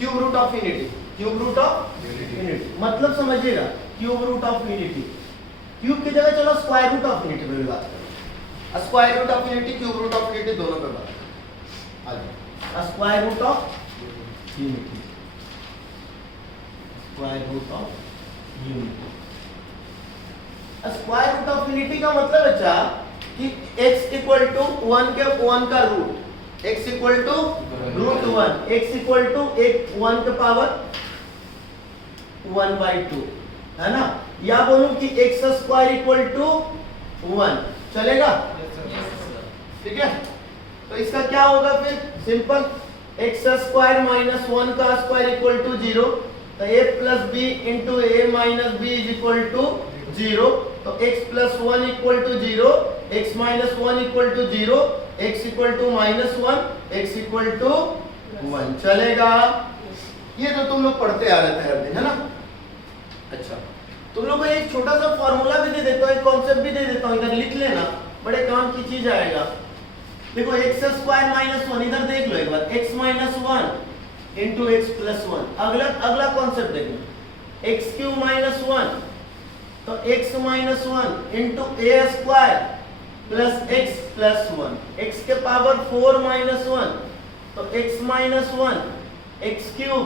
Cube root of unity, cube root of unity मतलब समझिएगा, cube root of unity, cube की जगह चलो स्क्वायर रूट ऑफ यूनिटी पे भी बात करें। Square root of unity, cube root of unity दोनों पे बात करें। आ जाओ, square root of unity, square root of unity. Square root of unity का मतलब बच्चा कि x इक्वल टू 1 के 1 का root, x equal to root 1, x equal to 1 के पावर 1/2 है ना, या बोलूं कि x स्क्वायर इक्वल टू 1 चलेगा? ठीक है, तो इसका क्या होगा फिर? सिंपल, x स्क्वायर माइनस 1 का स्क्वायर इक्वल टू 0, तो a plus B into A minus B is equal to 0, तो x plus 1 equal to 0, x minus 1 equal to 0, x equal to minus 1, x equal to 1 चलेगा? ये तो तुम लोग पढ़ते आ रहे थे हर दिन, है ना? अच्छा, तुम लोग को एक छोटा सा फॉर्मूला भी दे देता हूँ, एक कॉन्सेप्ट भी दे देता हूँ, इधर लिख लेना, बड़े काम की चीज आएगा। देखो x स्क्वायर माइनस 1, इधर देख लो एक बार, x minus 1 into x plus 1। अगला कॉन्सेप्ट देखो, एक्स क्यूब माइनस 1, तो x minus 1 into A square plus X plus 1, x के पावर 4 माइनस 1, तो x minus 1 X cube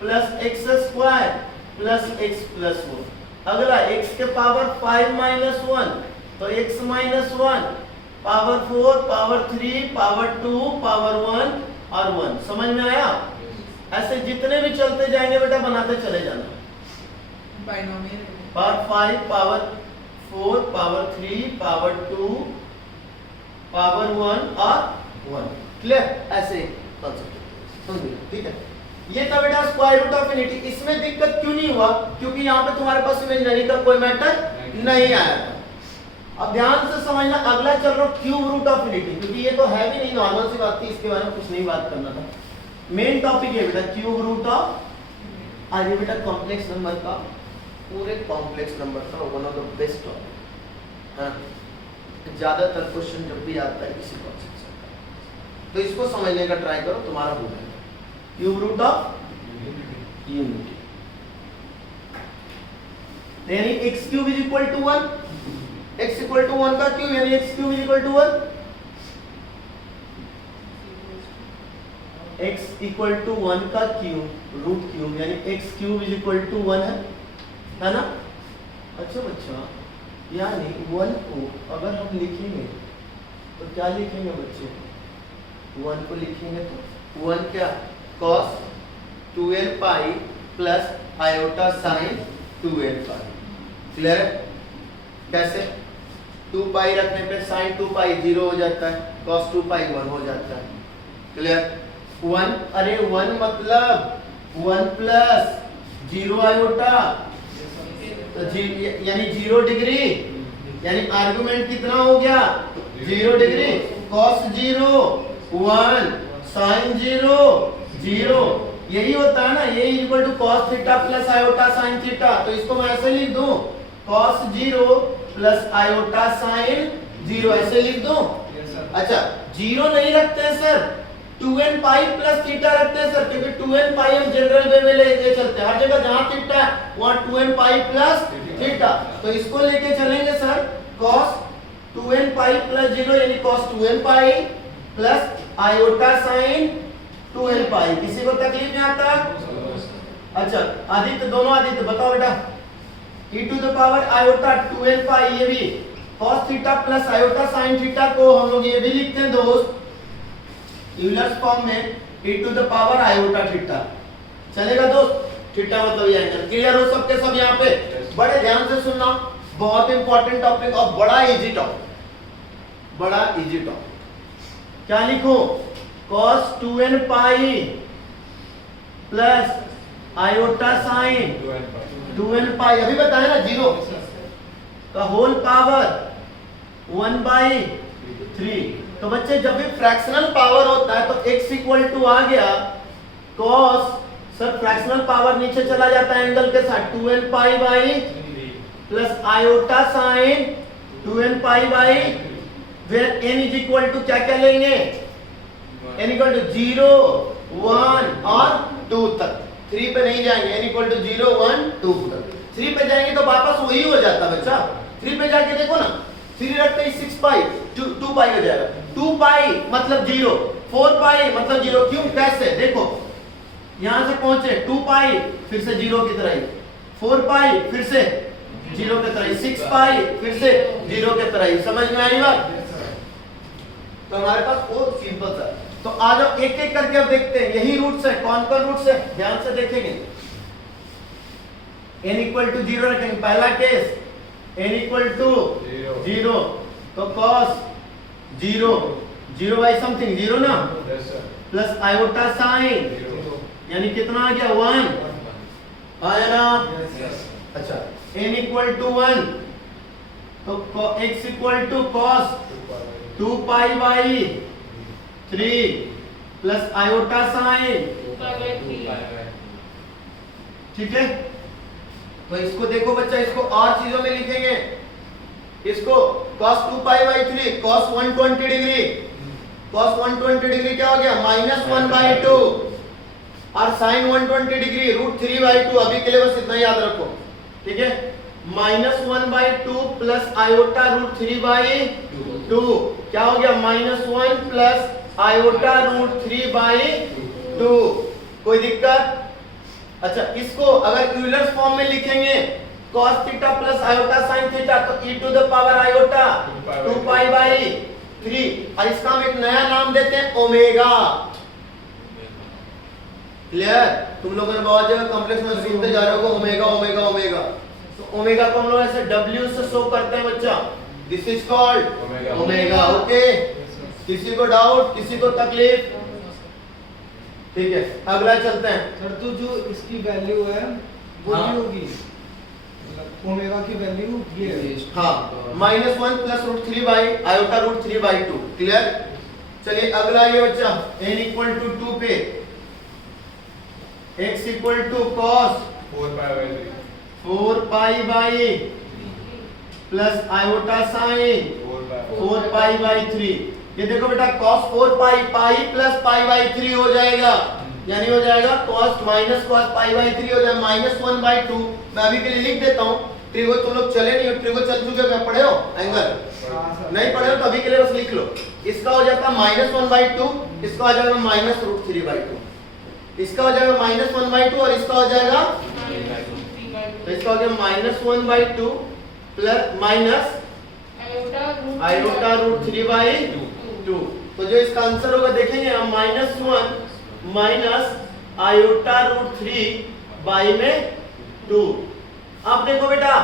plus X square plus X plus 1। अगला x के power 5 minus 1, तो x minus 1 power 4 power 3 power 2 power 1 और 1। समझ में आया? ऐसे जितने भी चलते जाएंगे बेटा बनाते चले जाना। Power 5 power 4 power 3 power 2 power 1 और 1। क्लियर? ऐसे कॉन्सेप्ट समझ गए? ठीक है, ये था बेटा स्क्वायर रूट ऑफ यूनिटी। इसमें दिक्कत क्यों नहीं हुआ? क्योंकि यहाँ पे तुम्हारे पास इमेजिनरी का कोई मैटर नहीं आया था। अब ध्यान से समझना, अगला चल रहा क्यूब रूट ऑफ यूनिटी, क्योंकि ये तो है भी नहीं, नॉर्मल सी बात थी, इसके बारे में कुछ नहीं बात करना था। मेन टॉपिक है बेटा क्यूब रूट ऑफ, आज बेटा कॉम्प्लेक्स नंबर का, पूरे कॉम्प्लेक्स नंबर का one of the best topic है। ज्यादातर क्वेश्चन जब भी आता है इसी कॉन्सेप्ट से, तो इसको समझने का ट्राई करो, तुम्हारा हो जाएगा। क्यूब रूट ऑफ यूनिटी यानी X cube is equal to 1, x equal to 1 का क्यूब यानी x cube is equal to 1, x equal to 1 का क्यूब रूट क्यूब यानी x cube is equal to 1 है ना? अच्छा बच्चा, यानी 1 को अगर हम लिखेंगे तो क्या लिखेंगे बच्चे? 1 को लिखेंगे तो 1 क्या? cos 2l pi plus iota sign 2l पाई। क्लियर है? कैसे? 2 पाई रखने पे साइन 2 पाई 0 हो जाता है, cos 2 पाई 1 हो जाता है। क्लियर? 1, अरे 1 मतलब 1 प्लस 0 आयोटा, तो यानी 0 डिग्री, यानी आर्गुमेंट कितना हो गया? 0 डिग्री। cos 0 1 sin 0 0, यही होता है ना, ये equal to cos theta plus iota sin theta. तो इसको मैं ऐसे लिख दूं, cos 0 प्लस आयोटा sin 0, ऐसे लिख दूं? अच्छा, 0 नहीं रखते हैं sir, 2n pi plus theta रखते हैं सर, क्योंकि 2n पाई हम जनरल वे में लेके चलते हैं, हर जगह जहां थीटा है वहां 2n पाई प्लस थीटा, तो इसको लेके चलेंगे sir cos 2n pi plus 0 यानी cos 2n pi plus iota sin 2n पाई। किसी को तकलीफ नहीं आता? अच्छा, आदित्य, दोनों आदित्य बताओ बेटा, e to the power iota 2n pi, ये भी cos theta plus iota sin theta को हम लोग ये भी लिखते हैं दोस्त यूलर्स फॉर्म में, e to the power iota theta. चलेगा दोस्त? थीटा मतलब ये एंगल। क्लियर हो सबके सब यहाँ पे? बड़े ध्यान से सुनना, बहुत इंपॉर्टेंट टॉपिक और बड़ा इजी टॉपिक, बड़ा इजी टॉपिक। क्या लिखो? cos 2n pi plus iota sine 2n पाई, अभी बताया ना, 0 का होल पावर 1/3। तो बच्चे जब भी फ्रैक्शनल पावर होता है तो x इक्वल टू आ गया cos, सर फ्रैक्शनल पावर नीचे चला जाता है एंगल के साथ, 2n pi by plus iota sine 2n pi by, where n is equal to क्या क्या लेंगे? n इक्वल टू 0 1 और 2 तक, 3 पे नहीं जाएंगे, n इक्वल टू 0 1 2 तक। 3 पे जाएंगे तो वापस वही हो जाता बच्चा। 3 पे जाके देखो ना, 3 रखते ही 6 पाई 2 पाई हो जाएगा। 2 पाई मतलब 0, 4 पाई मतलब 0। क्यों, कैसे, देखो यहां से पहुंचे 2 पाई फिर से 0 की तरह ही, 4 पाई फिर से 0 की तरह ही, 6 पाई फिर से 0 की तरह ही। समझ में आई बात? तो हमारे पास वो सिंपल सा। तो आ जाओ एक एक करके अब देखते हैं, यही रूट्स है। कौन कौन रूट्स है ध्यान से देखेंगे। n इक्वल टू 0 रखेंगे, पहला केस n इक्वल टू 0 तो cos 0 0 बाई समथिंग 0 ना, प्लस आयोटा साइन यानी कितना आ गया 1 आया ना। अच्छा n इक्वल टू 1 तो x equal to cos 2 pi by 3 plus iota sine, ठीक है। तो इसको देखो बच्चा, इसको और चीजों में लिखेंगे। इसको cos 2 pi by 3 cos 120 degree, cos 120 degree क्या हो गया -1/2 और sin 120 डिग्री √3/2। अभी के लिए बस इतना याद रखो, ठीक है। -1/2 प्लस आयोटा √3/2 क्या हो गया -1 प्लस आयोटा √3/2। कोई दिक्कत? अच्छा इसको अगर यूलर्स फॉर्म में लिखेंगे cos theta plus iota sin theta तो e to the power iota 2 pi by 3, और इसका हम एक नया नाम देते हैं ओमेगा। क्लियर? तुम लोगों ने बहुत जगह कॉम्प्लेक्स में सुनते जा रहे हो ओमेगा ओमेगा ओमेगा। तो ओमेगा को हम लोग ऐसे w से शो करते हैं बच्चा, this is called omega. Okay, किसी को डाउट, किसी को तकलीफ? ठीक है, अगला चलते हैं। सर तो जो इसकी वैल्यू है वो हाँ। भी होगी, ओमेगा की वैल्यू ये है। हाँ -1 प्लस √3 बाई आयोटा √3/2। क्लियर? चलिए अगला ये बच्चा n इक्वल टू 2 पे x equal to cos 4 pi by plus iota sine 4 pi by 3। ये देखो बेटा cos 4 pi pi plus pi by 3 हो जाएगा, यानी हो जाएगा cos minus cos pi by 3 हो जाएगा -1/2। मैं अभी के लिए लिख देता हूँ। ट्रिगो तुम लोग चले नहीं हो, ट्रिगो चल चुके हो, पढ़े हो एंगल? नहीं पढ़े हो तो अभी के लिए बस लिख लो। इसका हो जाता -1/2, इसका हो जाएगा -√3/2, इसका हो जाएगा -1/2 और इसका हो जाएगा तो इसका हो गया -1/2 प्लस माइनस आयोटा √3/2। तो जो इसका आंसर होगा देखेंगे हम -1 माइनस आयोटा √3/2। अब देखो बेटा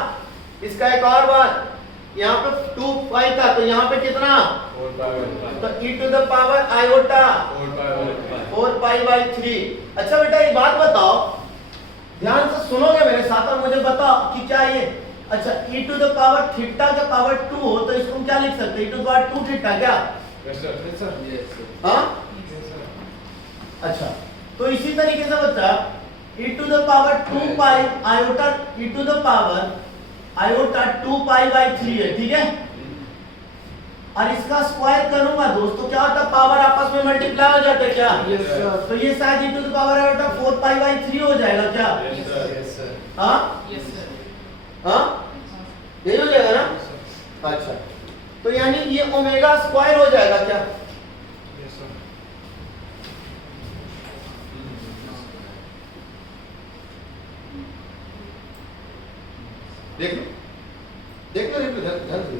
इसका एक और बात, यहाँ पे 2 पाई था तो यहाँ पे कितना, तो e to the power iota 4 pi by 3। अच्छा बेटा एक बात बताओ, ध्यान से सुनोगे मेरे साथ और मुझे बताओ कि क्या ये, अच्छा e to the power theta का पावर 2 हो तो इसको हम क्या लिख सकते हैं, e to the power 2 theta क्या? Yes sir. हाँ अच्छा, तो इसी तरीके से बच्चा e to the power 2 pi iota e to the power iota 2 pi by 3 है, ठीक है। और इसका स्क्वायर करूंगा दोस्तों क्या होता है, पावर आपस में मल्टीप्लाई हो जाता है क्या? Yes sir. तो ये शायद e to the power iota 4 pi by 3 हो जाएगा क्या? Yes sir. हाँ हाँ यही हो जाएगा ना? अच्छा तो यानी ये ओमेगा स्क्वायर हो जाएगा क्या? Yes sir. देख लो देख लो देख लो ध्यान से।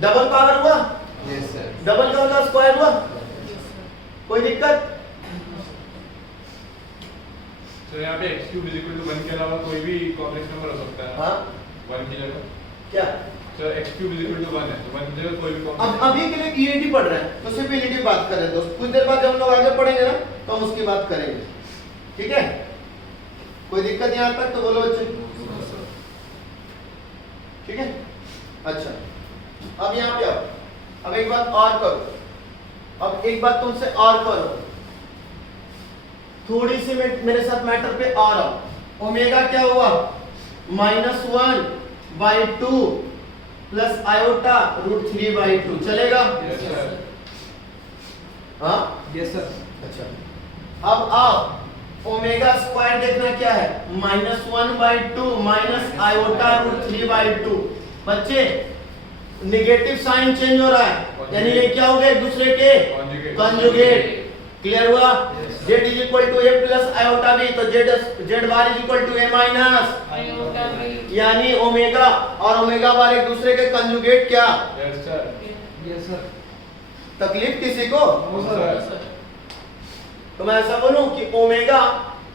डबल पावर हुआ, यस सर। डबल का मतलब स्क्वायर हुआ, कोई दिक्कत? तो यहाँ पे x³ = 1 के अलावा कोई भी कॉम्प्लेक्स नंबर हो सकता है। हाँ 1 की जगह क्या? तो x³ = 1 है, तो 1 की जगह कोई भी अब कॉम्प्लेक्स। अभी के लिए ईडीटी पढ़ रहे हैं तो सिर्फ ईडीटी बात कर रहे हैं दोस्त, कुछ देर बाद जब हम लोग आगे पढ़ेंगे ना तो हम उसकी बात करेंगे, ठीक है। कोई दिक्कत यहाँ तक तो बोलो बच्चे, ठीक है। अच्छा अब यहाँ पे आओ, अब एक बात और करो, अब एक बात तुमसे और करो, थोड़ी सी मेरे साथ मैटर पे आ रहा हूं। ओमेगा क्या हुआ -1/2 प्लस आयोटा √3/2 चलेगा? Yes sir. हाँ यस सर। अच्छा अब आओ ओमेगा स्क्वायर देखना क्या है, -1/2 माइनस आयोटा रूट 3/2। बच्चे नेगेटिव साइन चेंज हो रहा है, यानी ये क्या हो गया, एक दूसरे के कंजुगेट। क्लियर हुआ? z is equal to a plus iota b, तो z bar is equal to a minus iota b, यानी ओमेगा और ओमेगा बार एक दूसरे के कंजुगेट। क्या यस सर, यस सर। तकलीफ किसी को? No sir. तो मैं ऐसा बोलूं कि ओमेगा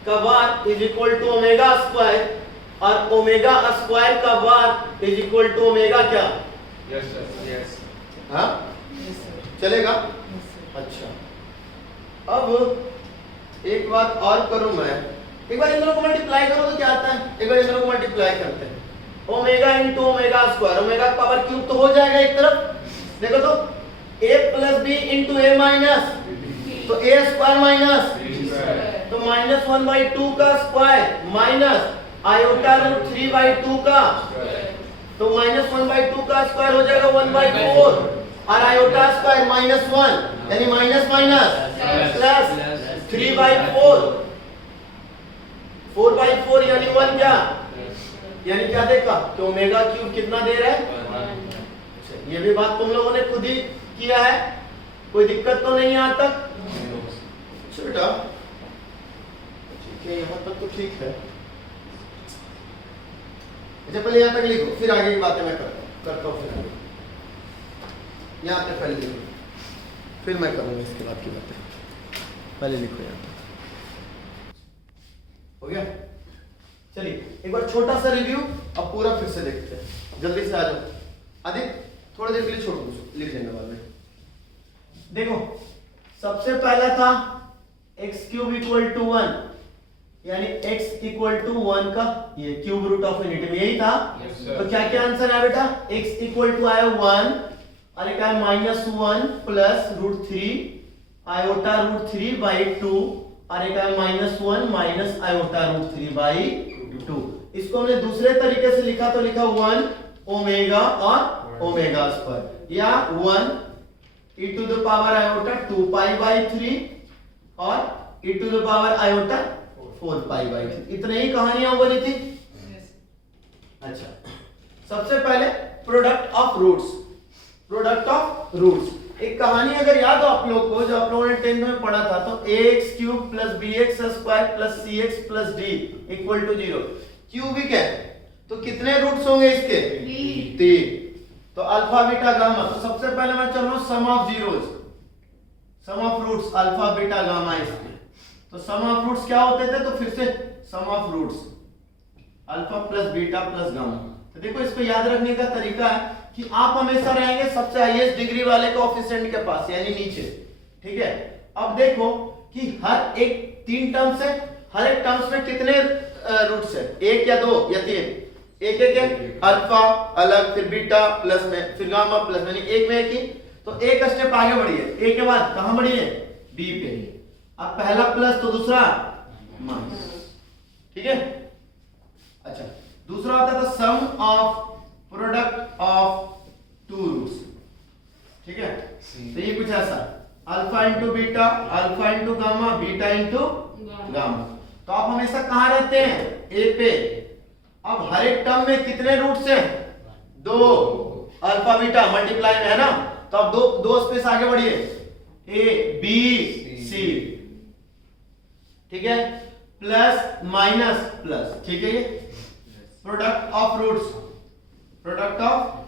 का bar is equal to omega square और ओमेगा स्क्वायर का bar is equal to omega क्या? Yes sir, yes. हाँ यस सर, चलेगा? Yes sir. अच्छा, अब एक बात और करूं मैं, एक बार इन दोनों को मल्टीप्लाई करो तो क्या आता है, एक बार इन दोनों को मल्टीप्लाई करते हैं। Omega into omega square, omega का पावर क्यूब तो हो जाएगा एक तरफ, देखो तो a plus B into A minus, तो a स्क्वायर माइनस, तो -1/2 का स्क्वायर माइनस आयोटा रूट 3/2 का, तो -1/2 का स्क्वायर हो जाएगा 1/4 और आयोटा स्क्वायर -1 यानी माइनस माइनस प्लस 3/4, 4/4 यानी 1 क्या, यानी क्या देखा कि ओमेगा क्यूब कितना दे रहा है। अच्छा, ये भी बात तुम लोगों ने खुद ही किया है, कोई दिक्कत तो नहीं है यहाँ तक? अच्छा बेटा, ठीक है, यहाँ तक तो ठीक है। अच्छा पहले यहाँ तक लिखो, फिर आगे की बातें मैं करता हूँ फिर आगे। यहाँ तक पहले लिखो, फिर मैं करूँगा इसके बाद की बातें। पहले लिखो यहाँ तक, हो गया? चलिए एक बार छोटा सा रिव्यू, अब पूरा फिर से देखते हैं। जल्दी से आ जाओ, अधिक थोड़ी देर के लिए छोड़ दो, लिख लेने वाले। देखो सबसे पहला था x क्यूब इक्वल टू 1, यानी x इक्वल टू 1 का ये क्यूब रूट ऑफ यूनिटी में यही था। Yes, sir. तो क्या क्या आंसर है बेटा, x इक्वल टू आया 1 और एक आया -1 प्लस रूट 3 आयोटा रूट 3/2 और एक आया -1 माइनस आयोटा रूट 3/2। इसको हमने दूसरे तरीके से लिखा तो लिखा 1 ओमेगा और ओमेगा स्क्वायर, या 1 e to the power iota 2π/3 और e to the power iota 4π/3। इतने ही कहानियां बनी थी। अच्छा, सबसे पहले product of roots, product of roots एक कहानी अगर याद हो आप लोग को, जो आप लोगों ने 10th में पढ़ा था, तो ax³ + bx² + cx + d = 0। Cubic है तो कितने रूट्स होंगे इसके? 3। तो अल्फा बीटा गामा, तो सबसे पहले मैं चल रहा हूं sum of zeros, sum of roots alpha beta gamma इसके। तो सम ऑफ रूट्स क्या होते थे, तो फिर से sum of roots alpha plus beta plus gamma. तो देखो इसको याद रखने का तरीका है कि आप हमेशा रहेंगे सबसे हाईएस्ट डिग्री वाले कोएफिशिएंट के पास, यानी नीचे। ठीक है, अब देखो कि हर एक 3 टर्म्स है, हर एक टर्म्स में कितने रूट्स है, 1 या 2 या 3? एक एक है, अल्फा अलग, फिर बीटा प्लस में, फिर गामा प्लस में, यानी एक में एक ही। तो एक स्टेप आगे बढ़िए, ए के बाद कहां बढ़िए? बी पे। अब पहला प्लस तो दूसरा माइनस। ठीक है, अच्छा दूसरा होता था सम ऑफ प्रोडक्ट ऑफ 2 रूट्स। ठीक है, तो ये कुछ ऐसा, alpha into beta, alpha into gamma, beta into gamma. तो आप हमेशा कहां रहते हैं? ए पे। अब हर एक टर्म में कितने रूट्स हैं? 2। अल्फा बीटा मल्टीप्लाई में है ना, तो अब दो स्पेस आगे बढ़िए, ए बी सी। ठीक है, प्लस माइनस प्लस। ठीक है, ये product of roots, product of,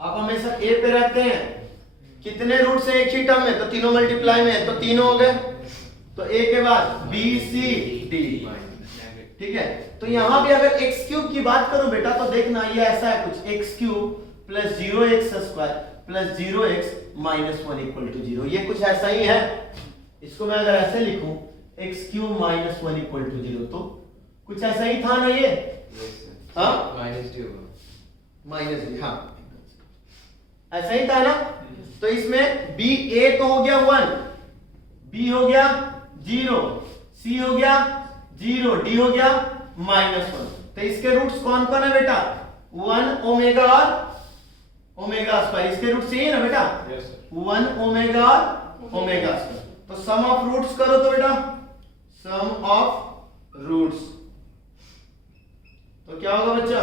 आप हमेशा ए पे रहते हैं। कितने रूट्स हैं एक ही टर्म में? तो तीनों मल्टीप्लाई में है, तो तीनों हो गए। तो ए के बाद बी सी डी। ठीक है, तो यहां भी अगर x³ की बात करूं बेटा, तो देखना ये ऐसा है कुछ, x³ + 0x² + 0x - 1 = 0। ये कुछ ऐसा ही है। इसको मैं अगर ऐसे लिखूं x³ - 1 = 0, तो कुछ ऐसा ही था ना ये? हाँ माइनस डी, हाँ ऐसा ही था ना। तो इसमें b a तो हो गया 1, b हो गया 0, c हो गया 0, d हो गया -1। तो इसके रूट्स कौन कौन है बेटा? 1 ओमेगा और ओमेगा स्क्वायर। इसके रूट्स यही है ना बेटा? 1 ओमेगा और ओमेगा स्क्वायर। तो सम ऑफ रूट्स करो तो बेटा, सम ऑफ रूट्स तो क्या होगा बच्चा?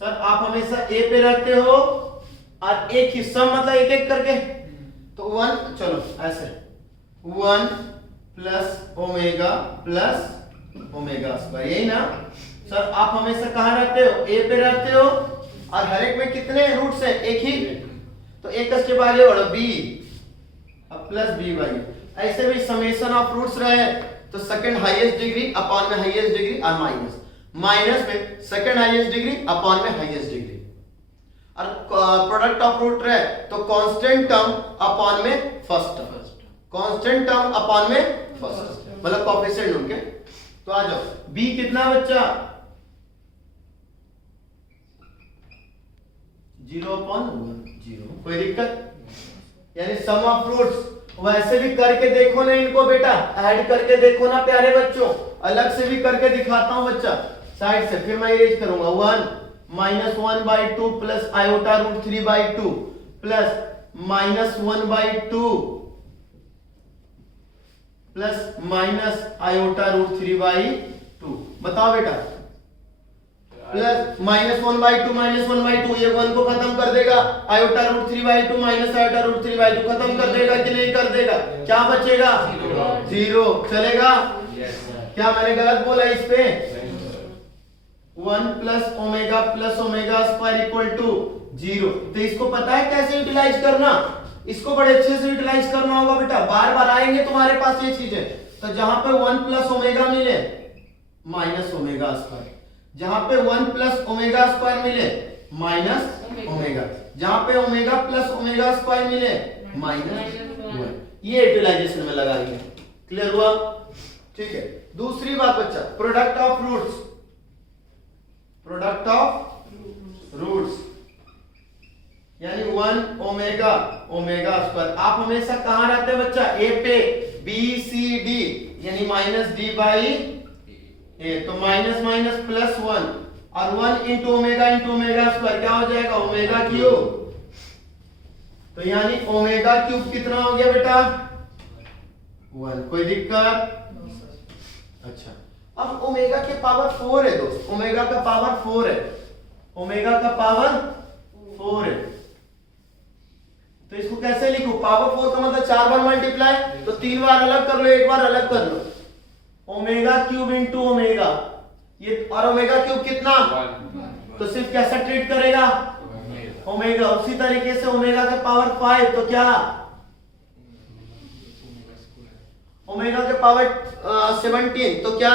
सर आप हमेशा ए पे रखते हो और एक ही सम मतलब एक एक करके, तो 1 चलो ऐसे 1 प्लस ओमेगा स्क्वायर, यही ना सर? आप हमेशा कहां रहते हो? ए पे रहते हो और हर एक में कितने रूट्स है? एक ही, तो एक स्टेप आगे बढ़ो बी अब प्लस बी बाई, ऐसे भी समेशन ऑफ रूट्स रहे तो सेकंड हाईएस्ट डिग्री अपॉन में हाईएस्ट डिग्री और माइनस में सेकंड हाईएस्ट डिग्री अपॉन में हाईएस्ट डिग्री, और प्रोडक्ट ऑफ रूट रहे तो कांस्टेंट टर्म अपॉन में first term, constant term upon में फर्स्ट, मतलब कोएफिशिएंट उनके। तो आ जाओ b कितना बच्चा? 0/1 कोई दिक्कत? यानी सम ऑफ रूट्स वैसे भी करके देखो ना इनको बेटा, ऐड करके देखो ना प्यारे बच्चों, अलग से भी करके दिखाता हूं बच्चा साइड से, फिर मैं इरेज करूंगा 1 -1/2 plus iota root 3/2 plus -1/2 plus minus iota root 3/2, बताओ बेटा। प्लस -1/2 ये 1 को खत्म कर देगा, iota root 3/2 minus iota root 3/2 खत्म कर देगा कि नहीं कर देगा? क्या बचेगा? 0 चलेगा? क्या मैंने गलत बोला इस पे? 1 plus omega square equal to 0। तो इसको पता है कैसे यूटिलाइज करना? इसको बड़े अच्छे से यूटिलाइज करना होगा बेटा, बार बार आएंगे तुम्हारे पास ये चीजें। तो जहां पे 1 प्लस ओमेगा मिले माइनस ओमेगा स्क्वायर, जहां पे 1 प्लस ओमेगा स्क्वायर मिले माइनस ओमेगा, जहां पे ओमेगा प्लस ओमेगा स्क्वायर मिले माइनस 1, ये यूटिलाइजेशन में लगाएंगे। क्लियर हुआ? ठीक है। दूसरी बात बच्चा, product of roots, product of roots यानी 1 ओमेगा स्क्वायर। आप हमेशा कहां रहते हैं बच्चा? ए पे, बी सी डी यानी माइनस डी बाई ए, तो माइनस माइनस प्लस 1 और 1 इंटू ओमेगा स्क्वायर क्या हो जाएगा? Omega cube. तो यानी ओमेगा क्यूब कितना हो गया बेटा? 1। कोई दिक्कत? अच्छा, अब ओमेगा के पावर 4 है दोस्त, ओमेगा का पावर 4 है, ओमेगा का पावर 4 है, तो इसको कैसे लिखूं? पावर 4 का मतलब 4 बार मल्टीप्लाई, तो 3 बार अलग कर लो, 1 बार अलग कर लो। ओमेगा क्यूब इंटू ओमेगा, ये और ओमेगा क्यूब कितना? तो सिर्फ कैसा ट्रीट करेगा? ओमेगा। उसी तरीके से ओमेगा का पावर 5 तो क्या? ओमेगा के पावर 17 तो क्या?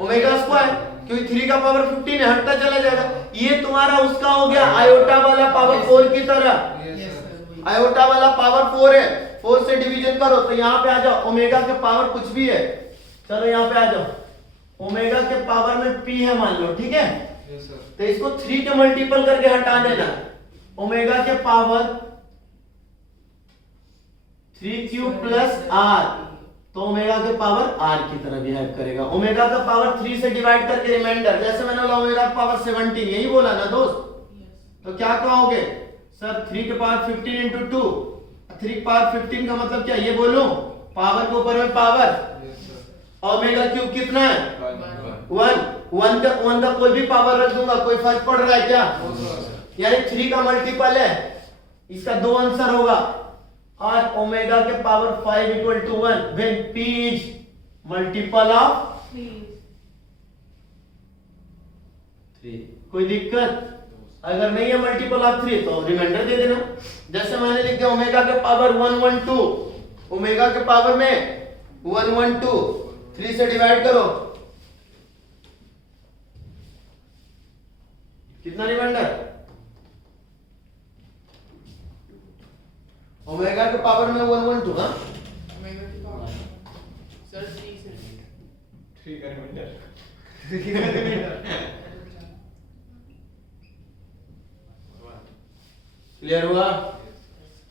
ओमेगा स्क्वायर, क्योंकि 3 का पावर 15 है, हटता चला जाएगा। ये तुम्हारा उसका हो गया आयोटा वाला पावर 4 की तरह, आयोटा वाला पावर 4 है, 4 से डिवीजन करो तो यहाँ पे आ जाओ, ओमेगा के पावर कुछ भी है, चलो यहाँ पे आ जाओ, ओमेगा के पावर में p है मान लो, ठीक है? तो इसको 3 के मल्टीपल करके हटा देना, ओमेगा के पावर 3 क्यूब प्लस r, तो ओमेगा के पावर r की तरह बिहेव करेगा। ओमेगा का पावर 3 से डिवाइड करके रिमाइंडर, जैसे मैंने बोला ओमेगा का पावर 17, यही बोला ना दोस्त? तो क्या कहोगे सर? 3 के पावर 15 इंटू 2, 3 के पावर 15 का मतलब क्या? ये बोलो पावर के ऊपर में पावर, ओमेगा क्यूब कितना है? 1 का कोई भी पावर रख दूंगा, कोई फर्क पड़ रहा है क्या? यानी 3 का मल्टीपल है, इसका 2 आंसर होगा, और ओमेगा के power 5 equal to 1 when p is multiple of 3। कोई दिक्कत? अगर नहीं है मल्टीपल ऑफ 3 तो रिमाइंडर दे देना, जैसे मैंने लिख दिया ओमेगा के पावर 112, ओमेगा के पावर में 112, 3 से डिवाइड करो, कितना रिमाइंडर? ओमेगा के पावर में 112, हाँ? ओमेगा की पावर सर 3 से 3 का रिमाइंडर। क्लियर हुआ?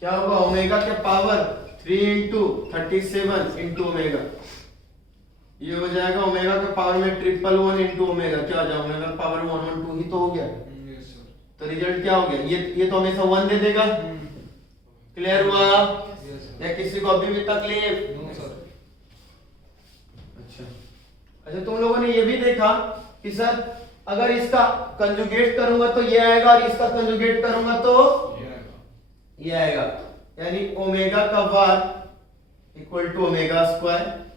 क्या होगा? ओमेगा के पावर 3 इंटू 37 इंटू ओमेगा, ये हो जाएगा ओमेगा के पावर में 111 इंटू ओमेगा, क्या हो जाएगा? ओमेगा पावर 112 ही तो हो गया, तो रिजल्ट क्या हो गया, ये तो हमेशा 1 दे देगा। क्लियर हुआ? Yes sir. या किसी को अभी भी तकलीफ? No sir. अच्छा तुम लोगों ने ये भी देखा कि सर अगर इसका कंजुगेट करूंगा तो ये आएगा और इसका कंजुगेट करूंगा तो ये आएगा, यानी ओमेगा का वार इक्वल टू ओमेगा स्क्वायर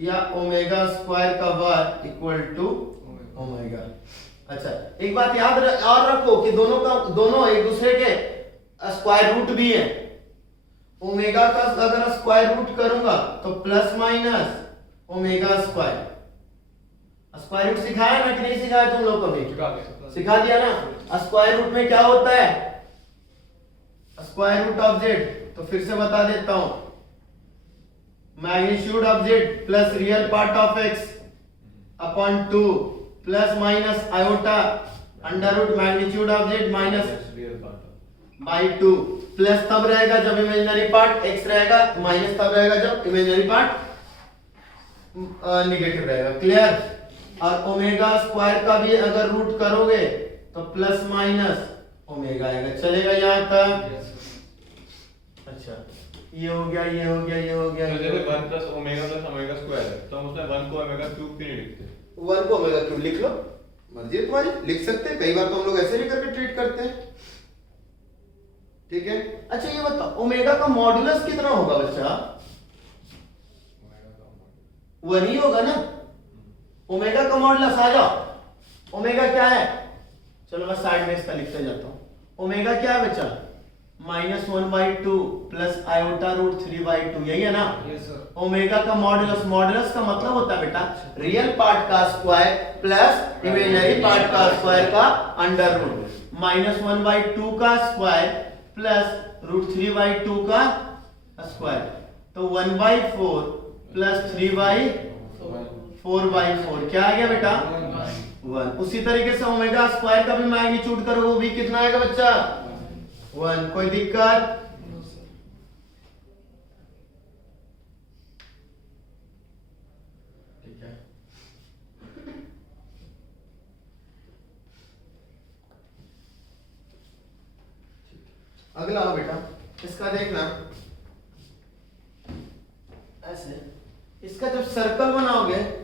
या ओमेगा स्क्वायर का वार इक्वल टू ओमेगा। अच्छा एक बात याद और रखो कि दोनों एक दूसरे के स्क्वायर रूट भी है। ओमेगा का अगर स्क्वायर रूट करूंगा तो plus minus omega square. Square root सिखाया ना कि नहीं सिखाया तुम लोग को भी? सिखा दिया ना। स्क्वायर रूट में क्या होता है? स्क्वायर रूट ऑफ जेड, तो फिर से बता देता हूं, magnitude of Z plus real part of X upon 2 plus minus iota under root magnitude of Z minus by 2 plus तब रहेगा जब इमेजिनरी पार्ट एक्स रहेगा, माइनस तब रहेगा जब इमेजिनरी पार्ट निगेटिव रहेगा। क्लियर? और ओमेगा स्क्वायर का भी अगर रूट करोगे तो प्लस माइनस ओमेगा आएगा। चलेगा यहाँ तक? अच्छा ये हो गया, ये हो गया, ये हो गया। तो जैसे 1 प्लस ओमेगा स्क्वायर है तो हम उसमें 1 को ओमेगा क्यूब क्यों नहीं लिखते? 1 को ओमेगा क्यूब लिख लो, मर्जी है तुम्हारी, लिख सकते हैं। कई बार तो हम लोग ऐसे भी करके ट्रीट करते हैं। ठीक है। अच्छा ये बताओ ओमेगा का मॉडुलस कितना होगा बच्चा? 1 ही होगा ना। ओमेगा का मॉडुलस आ जाओ। ओमेगा क्या है? चलो मैं साइड में इसका लिखते जाता हूं। ओमेगा क्या है बच्चा? -1/2 प्लस आयोटा रूट 3/2, यही है ना? Yes sir. ओमेगा का मॉडुलस, मॉडुलस का मतलब होता है बेटा रियल पार्ट का स्क्वायर प्लस इमेजिनरी पार्ट का स्क्वायर का अंडर रूट। -1/2 का स्क्वायर प्लस रूट 3/2 का स्क्वायर, तो 1/4 प्लस 3/4/4 क्या आ गया बेटा? 1। उसी तरीके से ओमेगा स्क्वायर का भी मैग्नीट्यूड करो, वो भी कितना आएगा बच्चा? 1। कोई दिक्कत? ठीक है। अगला आओ बेटा, इसका देखना ऐसे, इसका जब सर्कल बनाओगे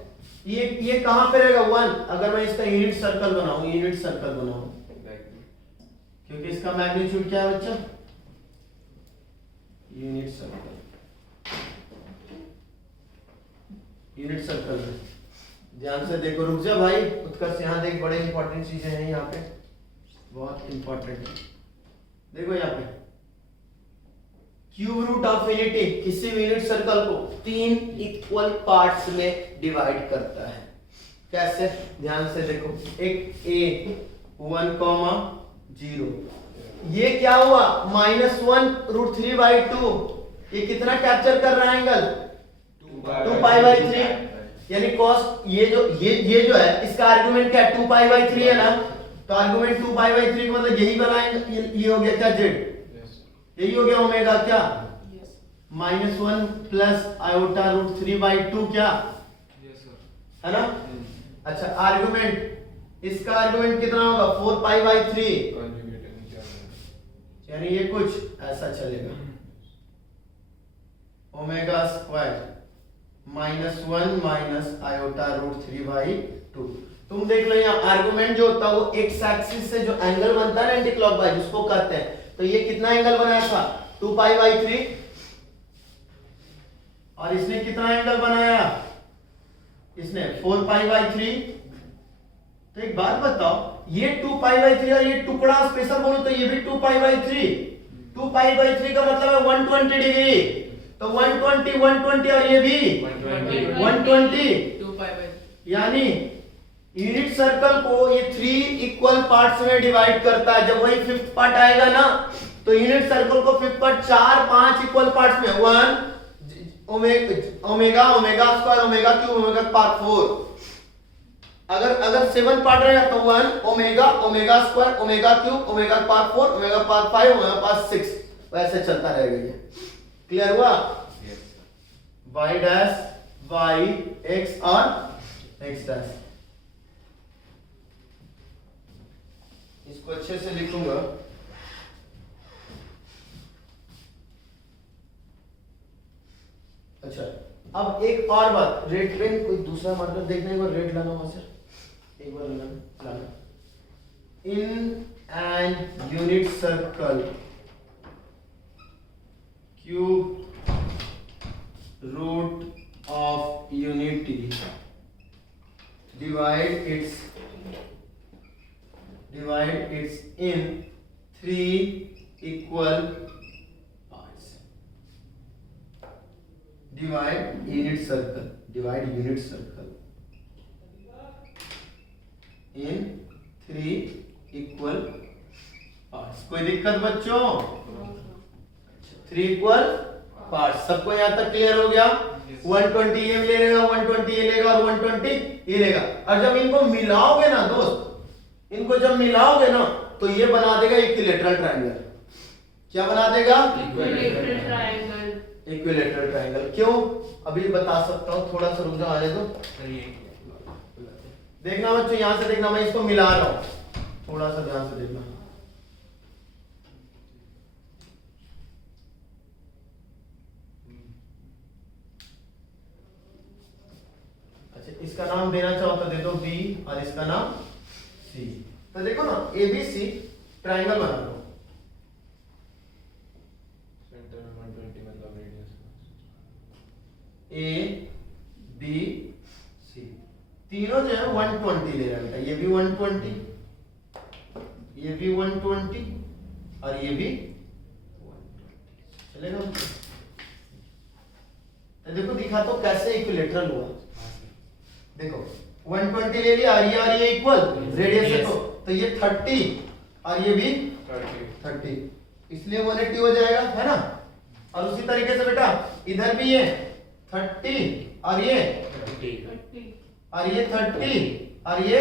ये कहां पे रहेगा? 1। अगर मैं इसका यूनिट सर्कल बनाऊं, यूनिट सर्कल बनाऊं, क्योंकि इसका मैग्नीट्यूड क्या है बच्चा? यूनिट सर्कल, यूनिट सर्कल में ध्यान से देखो। रुक जा भाई उत्कर्ष, यहाँ देख, बड़े इंपॉर्टेंट चीजें हैं यहाँ पे, बहुत इंपॉर्टेंट है। देखो यहाँ पे क्यूब रूट ऑफ यूनिटी किसी भी यूनिट सर्कल को 3 इक्वल पार्ट्स में डिवाइड करता है। कैसे? ध्यान से देखो, एक a 1,0, ये क्या हुआ? -1√3/2, ये कितना कैप्चर कर रहा है एंगल? 2π/3, यानी cos ये जो है इसका आर्गुमेंट क्या है? 2π/3 है ना, तो आर्गुमेंट 2π/3 का मतलब यही बनाएंगे, ये हो गया क्या? जेड, यही हो गया ओमेगा क्या? -1 प्लस आयोटा रूट 3/2 क्या? Yes sir. है ना? अच्छा आर्गुमेंट, इसका आर्गुमेंट कितना होगा? 4π/3, यानी ये कुछ ऐसा चलेगा। Omega square -1 minus iota root 3/2। तुम देख लो यहाँ आर्गुमेंट जो होता है वो एक्स एक्सिस से जो एंगल बनता है ना एंटी क्लॉकवाइज, उसको कहते हैं। तो ये कितना एंगल बनाया था? 2π/3, और इसने कितना एंगल बनाया? इसने 4π/3। तो एक बात बताओ, ये 2π/3 और ये टुकड़ा स्पेशल बोलो तो ये भी 2π/3। 2π/3 का मतलब है 120 डिग्री, तो 120 120 और ये भी 120, 2π/3, यानी यूनिट सर्कल को ये 3 इक्वल पार्ट्स में डिवाइड करता है। जब वही 5th पार्ट आएगा ना, तो यूनिट सर्कल को 5th पार्ट 4-5 इक्वल पार्ट्स में, 1 omega, omega square, omega cube, omega power 4। अगर 7 पार्ट रहेगा तो 1 omega, omega square, omega cube, omega power 4, omega power 5, omega power 6, वैसे चलता रहेगा ये। क्लियर हुआ? y डैश y x और x डैश, इसको अच्छे से लिखूंगा। अच्छा, अब एक और बात, रेड पेन कोई दूसरा मार्कर देखने, एक बार रेड लाना वहां से, एक बार लाना। In an unit circle cube root of unity divide its in 3 equal parts. Divide unit circle in 3 equal parts. कोई दिक्कत बच्चों? 3 equal parts, सबको यहाँ तक क्लियर हो गया? 120 ये ले लेगा, 120 ये लेगा और 120 ये लेगा। और जब इनको मिलाओगे ना दोस्त, इनको जब मिलाओगे ना तो ये बना देगा इक्विलेटरल ट्रायंगल। क्या बना देगा? Equilateral triangle. Equilateral triangle. क्यों? अभी बता सकता हूँ, थोड़ा सा रुक जाओ, आने दो। देखना बच्चों, यहां से देखना, मैं इसको मिला रहा हूं, थोड़ा सा ध्यान से देखना। इसका नाम देना चाहो तो दे दो बी और इसका नाम सी। तो देखो ना, एबीसी ट्रायंगल बना लो। सेंटर में 120 मतलब रेडियस ए बी सी तीनों जो है 120 ले रहा है बेटा। ये भी 120, ये भी 120 और ये भी 120 चलेगा। तो देखो दिखा तो कैसे इक्विलेटरल हुआ। देखो 120 ले लिया और ये इक्वल रेडियस है, तो ये 30 और ये भी 30, इसलिए 180 हो जाएगा, है ना। और उसी तरीके से बेटा इधर भी ये 30 और ये 30 और ये 30 और ये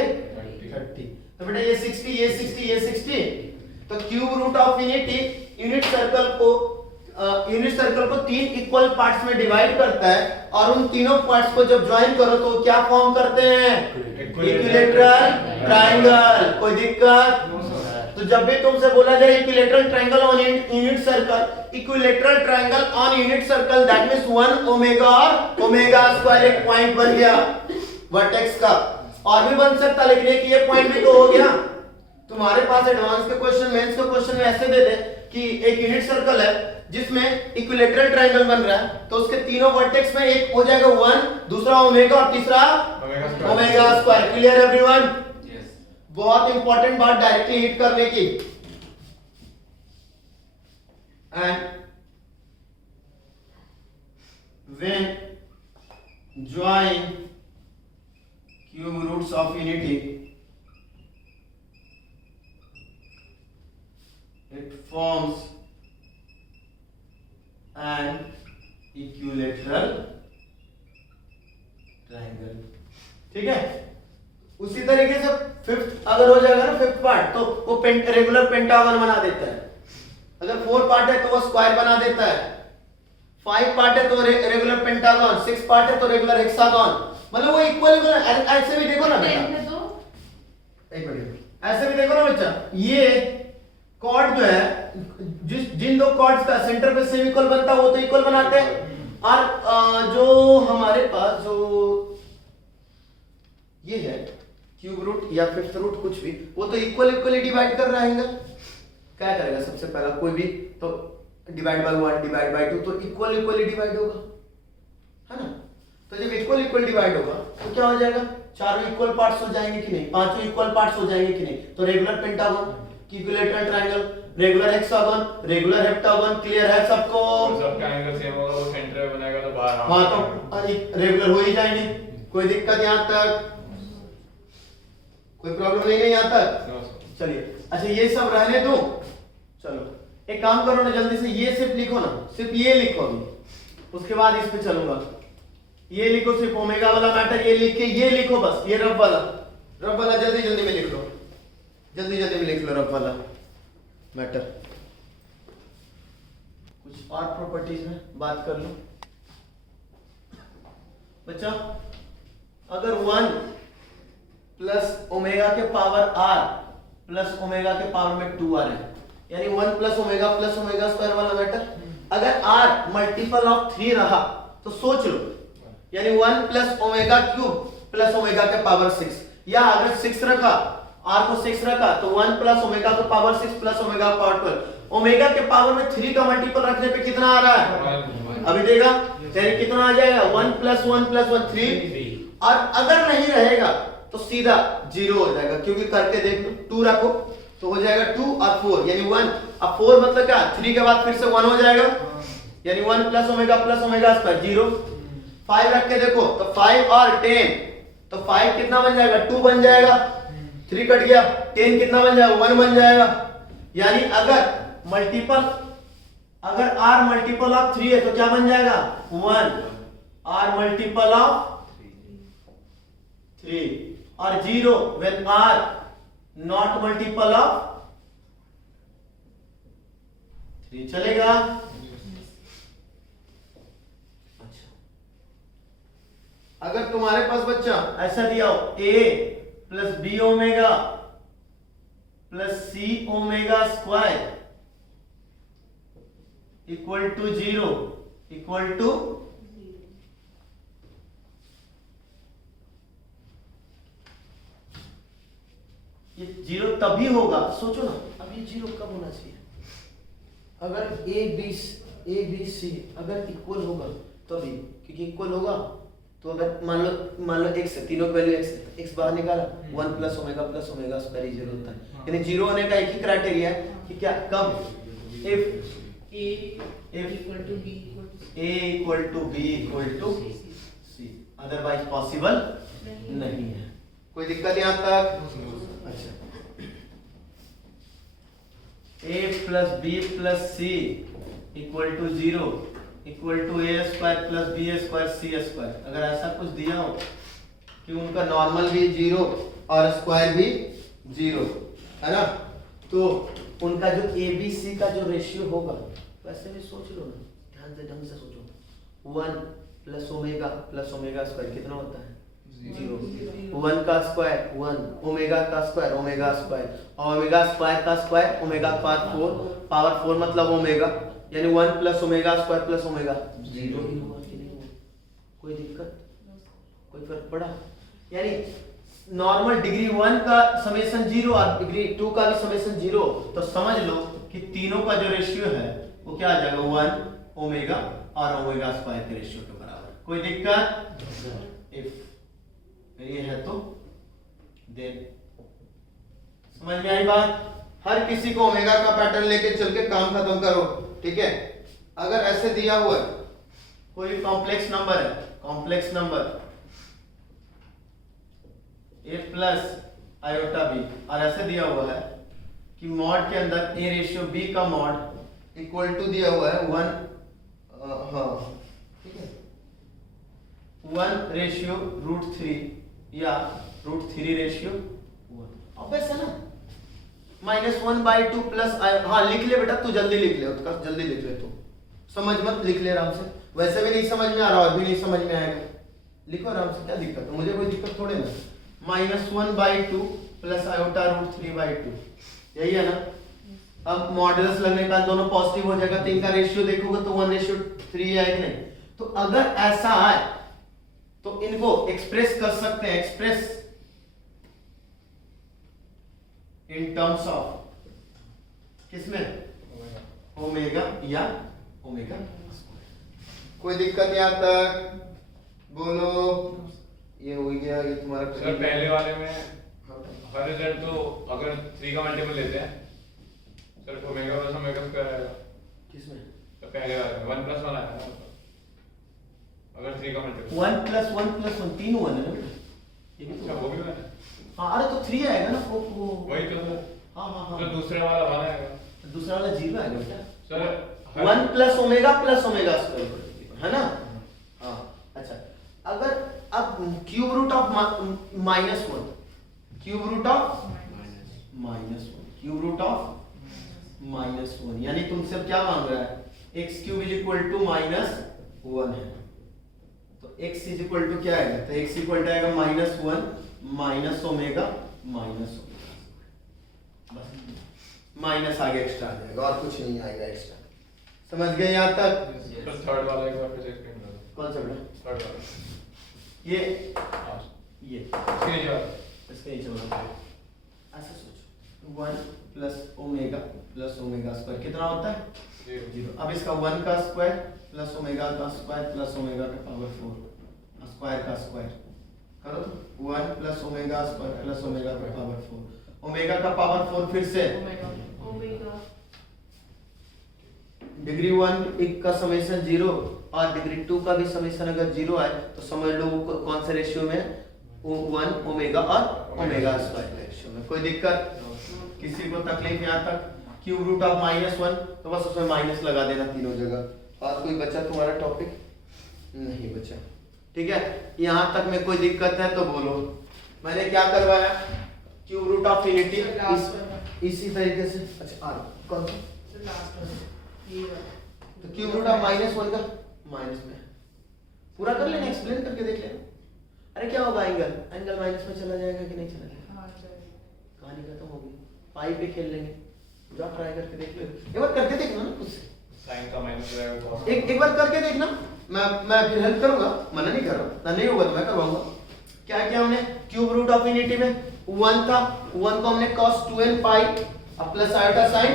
30। तो बेटा ये 60 ये 60 ये 60। तो cube root of unit circle को 3 इक्वल पार्ट्स में डिवाइड करता है और उन तीनों पार्ट्स को जब ज्वाइन करो तो क्या फॉर्म करते हैं? Equilateral triangle. कोई दिक्कत? तो जब भी तुमसे बोला जाए equilateral triangle on unit circle, equilateral triangle on unit circle, that means 1 omega और ओमेगा स्क्वायर एक पॉइंट बन गया वर्टेक्स का। और भी बन सकता, लेकिन एक ये पॉइंट भी तो हो गया। तुम्हारे पास एडवांस के क्वेश्चन, मेंस के क्वेश्चन में ऐसे दे दे कि एक यूनिट सर्कल है जिसमें इक्विलेटरल ट्रायंगल बन रहा है, तो उसके तीनों वर्टेक्स में एक हो जाएगा 1, दूसरा ओमेगा और तीसरा omega square. Clear everyone? Yes. बहुत इंपॉर्टेंट बात डायरेक्टली हिट करने की। And when join cube roots of unity, it forms an equilateral triangle। ठीक है। उसी तरीके से फिफ्थ अगर हो जाएगा ना, फिफ्थ पार्ट, तो वो रेगुलर पेंटागन बना देता है। अगर 4 पार्ट है तो वो स्क्वायर बना देता है, 5 पार्ट है तो रेगुलर पेंटागन, 6 पार्ट है तो रेगुलर हेक्सागन। मतलब वो इक्वल। ऐसे भी देखो ना बेटा, एक मिनट, ऐसे भी देखो ना बच्चा, ये कॉर्ड जो है, जिन दो कॉर्ड्स का सेंटर पे सेम इक्वल बनता है वो तो इक्वल बनाते हैं। और जो हमारे पास जो ये है क्यूब रूट या फिफ्थ रूट कुछ भी, वो तो इक्वली डिवाइड कर रहा है एंगल। क्या करेगा सबसे पहला, कोई भी तो डिवाइड बाय 1 डिवाइड बाय 2, तो इक्वली डिवाइड होगा, है ना। तो जब इक्वल डिवाइड होगा तो क्या हो जाएगा? चारों इक्वल पार्ट्स हो जाएंगे कि नहीं, पांचों इक्वल पार्ट्स हो जाएंगे कि नहीं। तो regular pentagon, equilateral triangle, regular hexagon, regular heptagon. Clear है सबको? सबका एंगल सेम होगा, वो सेंटर में बनाएगा तो बाहर। हाँ, तो रेगुलर हो ही जाएंगे। कोई दिक्कत यहां तक? कोई प्रॉब्लम नहीं है यहां तक? चलिए, अच्छा ये सब रहने दो। चलो एक काम करो ना, जल्दी से ये सिर्फ लिखो ना, सिर्फ ये लिखो अभी, उसके बाद इस पे चलूंगा। ये लिखो सिर्फ ओमेगा वाला मैटर, ये लिख के ये लिखो बस, ये रफ वाला जल्दी में लिख लो, जल्दी में लिख लो रफ वाला मैटर। कुछ और प्रॉपर्टीज में बात कर लो बच्चा। अगर 1 प्लस ओमेगा के पावर r प्लस ओमेगा के पावर में 2 आ रहा है, यानी 1 प्लस ओमेगा स्क्वायर वाला मैटर। अगर r मल्टीपल ऑफ 3 रहा तो सोच लो, यानी 1 plus omega cube plus omega के पावर 6, या अगर 6 रखा, r को 6 रखा तो 1 प्लस ओमेगा के पावर 6 प्लस ओमेगा का पावर 12। ओमेगा के पावर में 3 का मल्टीपल रखने पे कितना आ रहा है? अभी देखा, यानी कितना आ जाएगा? 1 प्लस 1 प्लस 1 3, और अगर नहीं रहेगा तो सीधा 0 हो जाएगा, क्योंकि करके देख लो, 2 रखो तो हो जाएगा 2 और 4 यानी 1। अब 4 मतलब क्या? 3 के बाद फिर से 1 हो जाएगा, यानी 1 प्लस ओमेगा स्क्वायर 0। 5 रख के देखो तो 5 और 10, तो 5 कितना बन जाएगा? 2 बन जाएगा, 3 कट गया, 10 कितना बन जाएगा? 1 बन जाएगा। यानी अगर r मल्टीपल ऑफ 3 है तो क्या बन जाएगा? 1 r मल्टीपल ऑफ 3, और 0 when r not multiple of 3 चलेगा। अच्छा, अगर तुम्हारे पास बच्चा ऐसा दिया हो a plus B omega plus C omega square equal to 0 equal to ये 0 तभी होगा, सोचो ना, अब ये 0 कब होना चाहिए? अगर ए बी सी अगर इक्वल होगा तभी, क्योंकि इक्वल होगा तो अगर मान लो x है, तीनों की वैल्यू x है, x बाहर निकाला, 1 प्लस ओमेगा स्क्वायर 0 होता है, यानी 0 होने का एक ही क्राइटेरिया है कि क्या, कब, if A equal to B equal to C. a equal to B equal to C, otherwise possible नहीं है। कोई दिक्कत यहां तक? अच्छा, a plus B plus C equal to 0 equal to A square plus B square C square, अगर ऐसा कुछ दिया हो कि उनका नॉर्मल भी 0 और स्क्वायर भी 0 है ना, तो उनका जो ए बी सी का जो रेशियो होगा वैसे भी सोच लो ना, ध्यान से ढंग से सोचो। 1 प्लस ओमेगा स्क्वायर कितना होता है? 0। 1 का स्क्वायर 1, ओमेगा का स्क्वायर ओमेगा स्क्वायर, और ओमेगा स्क्वायर का स्क्वायर ओमेगा पावर 4 मतलब ओमेगा, यानी 1 plus omega square plus omega 0 ही होगा कि नहीं होगा? कोई दिक्कत, कोई फर्क पड़ा? यानी नॉर्मल डिग्री 1 का समेशन 0 और डिग्री 2 का भी समेशन 0, तो समझ लो कि तीनों का जो रेशियो है वो क्या आ जाएगा? 1 ओमेगा और ओमेगा स्क्वायर के रेशियो के बराबर। कोई दिक्कत? इफ ये है तो देन समझ में आई बात? हर किसी को ओमेगा का पैटर्न लेके चल के काम खत्म करो, ठीक है? अगर ऐसे दिया हुआ है कोई कॉम्प्लेक्स नंबर है, complex number a plus iota b, और ऐसे दिया हुआ है कि मॉड के अंदर a रेशियो b का मॉड इक्वल टू दिया हुआ है 1, हाँ ठीक है, 1 रेशियो √3 या √3 रेशियो 1। अब वैसे ना -1/2 प्लस, हाँ लिख ले बेटा, तू जल्दी लिख ले, उसका जल्दी लिख ले, तू समझ मत, लिख ले आराम से, वैसे भी नहीं समझ में आ रहा और भी नहीं समझ में आएगा, लिखो आराम से, क्या दिक्कत है? मुझे कोई दिक्कत थोड़े ना। -1/2 प्लस आयोटा √3/2, यही है ना? अब मॉडुलस लगने का दोनों पॉजिटिव हो जाएगा, तो इनका रेशियो देखोगे तो 1:3 है कि नहीं? तो अगर ऐसा आए तो इनको एक्सप्रेस कर सकते हैं, एक्सप्रेस इन टर्म्स ऑफ किसमें? ओमेगा या ओमेगा स्क्वायर। कोई दिक्कत यहां तक? बोलो। ये हो गया, ये तुम्हारा सर पहले वाले में हर रिजल्ट तो अगर 3 का मल्टीपल लेते हैं sir, omega plus omega square आएगा। किसमें? तो पहले वाले में 1 + 1 आएगा ना, अगर 3 का मल्टीपल 1 + 1 + 1 3 1 है ना बेटा, ये भी अच्छा वो भी मैंने, हाँ, अरे तो 3 आएगा ना, वो वही तो सर। हाँ तो दूसरे वाला 1 आएगा दूसरा वाला 0 आएगा बेटा, सर। 1 + ओमेगा स्क्वायर है ना? हाँ अच्छा, अगर अब cube root of -1, cube root of -1, यानी तुमसे अब क्या मांग रहा है? x³ = -1 है, तो x = क्या आएगा? तो x = आएगा -1 - ओमेगा -ओमेगा। बस माइनस आगे एक्स्ट्रा आ जाएगा और कुछ नहीं आएगा एक्स्ट्रा। समझ गए यहाँ तक? सर थर्ड वाला एक बार फिर से एक्सप्लेन करो। कौन सा बेटा? थर्ड वाला ये इसके ये नीचे वाला इसके नीचे वाला ऐसा सोचो 1 प्लस ओमेगा स्क्वायर कितना होता है? 0। अब इसका 1 का स्क्वायर प्लस ओमेगा का स्क्वायर प्लस ओमेगा का पावर 4 स्क्वायर का स्क्वायर करो तो 1 plus omega square plus omega का पावर 4 ओमेगा का पावर 4 फिर से ओमेगा ओमेगा डिग्री 1 का समेशन 0 और डिग्री 2 का भी समेशन अगर 0 आए तो समझ लो वो कौन से रेशियो में है? 1 ओमेगा और ओमेगा स्क्वायर रेशियो में। कोई दिक्कत किसी को तकलीफ यहाँ तक? क्यूब रूट ऑफ -1 तो बस उसमें माइनस लगा देना तीनों जगह। और कोई बचा तुम्हारा टॉपिक? नहीं बचा। ठीक है, यहाँ तक में कोई दिक्कत है तो बोलो। मैंने क्या करवाया? क्यूब रूट ऑफ इनिटी इसी तरीके से। अच्छा कौन सा? सर लास्ट वाला ये वाला। तो क्यूब रूट ऑफ -1 का माइनस में पूरा कर लेना, एक्सप्लेन करके देख लेना। अरे क्या होगा? एंगल माइनस में चला जाएगा कि नहीं चला जाएगा? हाँ सर। कहानी खत्म होगी। पाई पे खेल लेंगे, पूरा ट्राई करके देख लो। एक बार करके देखना ना खुद से, साइन का माइनस हो जाएगा cos। एक बार करके देखना। मैं फिर हेल्प करूंगा, मना नहीं कर रहा हूं। नहीं होगा तो मैं करवाऊंगा। क्या किया हमने? क्यूब रूट ऑफ इनिटी में 1 था, 1 को हमने cos 2n पाई अब plus iota sin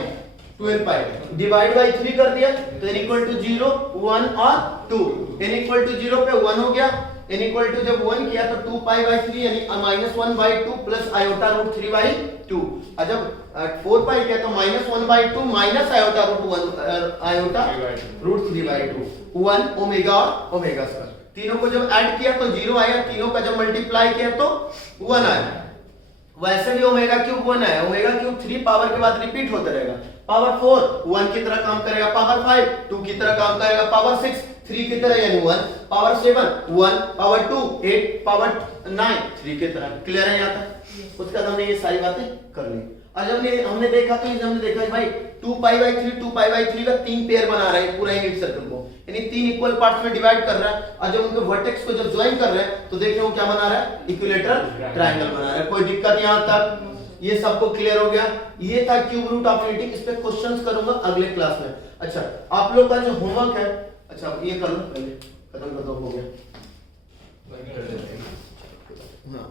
2n pi divide by 3 कर दिया तो n इक्वल टू 0 1 और 2। n इक्वल टू 0 पे 1 हो गया, n इक्वल टू जब 1 किया तो 2 पाई बाय 3 यानी -1/2 प्लस आयोटा रूट 3/2। और जब 4 पाई किया तो -1/2 minus iota root 1 iota root 3/2 1 omega और ओमेगा स्क्वायर। तीनों को जब ऐड किया तो 0 आया, तीनों का जब मल्टीप्लाई किया तो 1 आया। वैसे भी ओमेगा क्यूब 1 आया, ओमेगा क्यूब 3 पावर के बाद रिपीट होता रहेगा। पावर 4 1 की तरह काम करेगा, पावर 5 2 की तरह काम करेगा, पावर 6 3 की तरह यानी 1, पावर 7 1, पावर 2 8, पावर 9 3 की तरह। क्लियर है यहाँ तक? उसके बाद हमने ये सारी बातें कर ली। और जब हमने देखा तो हमने देखा भाई 2 पाई बाय 3 का 3 पेयर बना रहा है पूरा यूनिट सर्कल को, यानी 3 इक्वल पार्ट्स में डिवाइड कर रहा है। और जब उनके वर्टेक्स को जब ज्वाइन कर रहे हैं तो देख रहे हो क्या बना रहा है? इक्विलेटरल ट्रायंगल बना रहा है। कोई दिक्कत यहाँ तक? ये सबको क्लियर हो गया? ये था क्यूब रूट ऑफ इनिटी। इस पे क्वेश्चंस करूंगा अगले क्लास में। अच्छा आप लोग का जो होमवर्क है, अच्छा ये कर लो पहले, खत्म कर दो, हो गया। हाँ